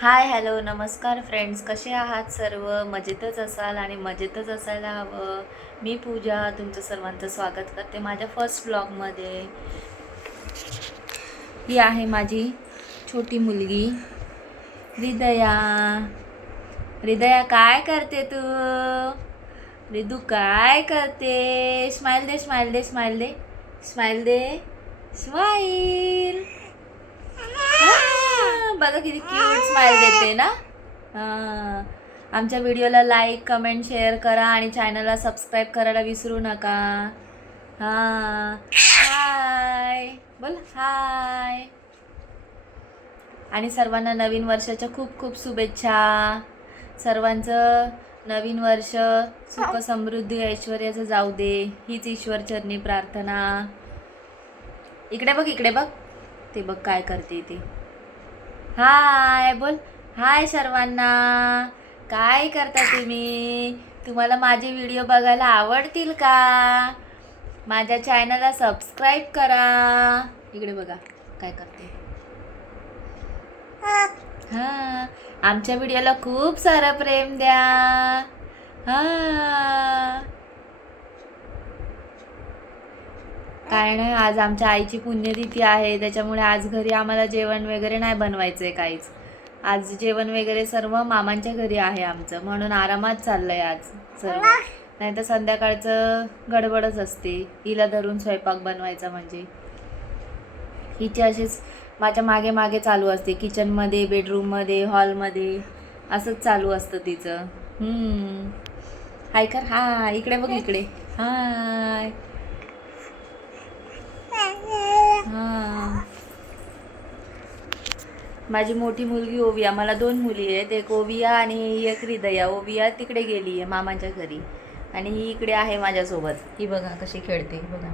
Hi hello नमस्कार friends, कसे आहात सर्व? मजेतच असाल आणि मजेतच असायला हवं. मी पूजा तुमचं सर्वांचं स्वागत करते माझ्या फर्स्ट ब्लॉगमध्ये. ही आहे माझी छोटी मुलगी हृदया. हृदया काय करते तू? रिदू काय करते? स्माइल दे, स्माइल दे, स्माइल दे, स्माइल दे, स्माइल. बघा किती क्यूट स्माइल देते ना. आमच्या व्हिडिओला लाईक कमेंट शेअर करा आणि चॅनलला सबस्क्राईब करायला विसरू नका. हाय बोल, हाय. आणि सर्वांना नवीन वर्षाच्या खूप खूप शुभेच्छा. सर्वांचं नवीन वर्ष सुख समृद्धी ऐश्वर्याचं जाऊ दे, हीच ईश्वर चरणी प्रार्थना. इकडे बघ, इकडे बघ, ते बघ काय करते ती. हाय बोल, हाय सर्वांना. काय करता तुम्ही? तुम्हाला माझे व्हिडिओ बघायला आवडतील का? माझ्या चॅनलला सबस्क्राईब करा. इकडे बघा काय करते. हां, आमच्या व्हिडिओला खूप सारं प्रेम द्या. हां, काय नाही, आज आमच्या आईची पुण्यतिथी आहे, त्याच्यामुळे आज घरी आम्हाला जेवण वगैरे नाही बनवायचं आहे काहीच. आज जेवण वगैरे सर्व मामांच्या घरी आहे आमचं, म्हणून आरामात चाललंय आज सर्व. नाही तर संध्याकाळचं गडबडच असते, हिला धरून स्वयंपाक बनवायचा म्हणजे. हिची अशीच माझ्या मागे मागे चालू असते, किचनमध्ये, बेडरूममध्ये, हॉलमध्ये, असंच चालू असतं तिचं. हाय कर. हा इकडे बघ, इकडे. हाय. हां, माझी मोठी मुलगी ओविया. मला 2 मुली आहेत, एक ओविया आणि एक हृदया. ओविया तिकडे गेली आहे मामांच्या घरी आणि ही इकडे आहे माझ्यासोबत. ही बघा कशी खेळते, बघा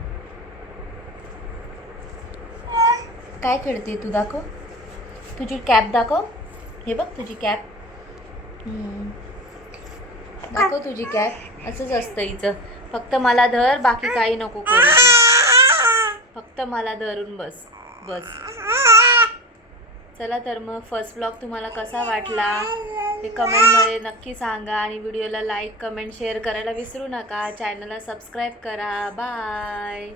काय खेळते. तू दाखव, तुझी कॅप दाखव. हे बघ तुझी कॅप. दाखव तुझी कॅप. असंच असतं हिचं, फक्त मला धर, बाकी काही नको करू तू. फक्त मला धरून बस बस. चला तर मग फर्स्ट ब्लॉग तुम्हाला कसा वाटला ते कमेंटमध्ये नक्की सांगा आणि व्हिडिओला लाईक कमेंट शेअर करायला विसरू नका. चॅनलला सबस्क्राईब करा. बाय.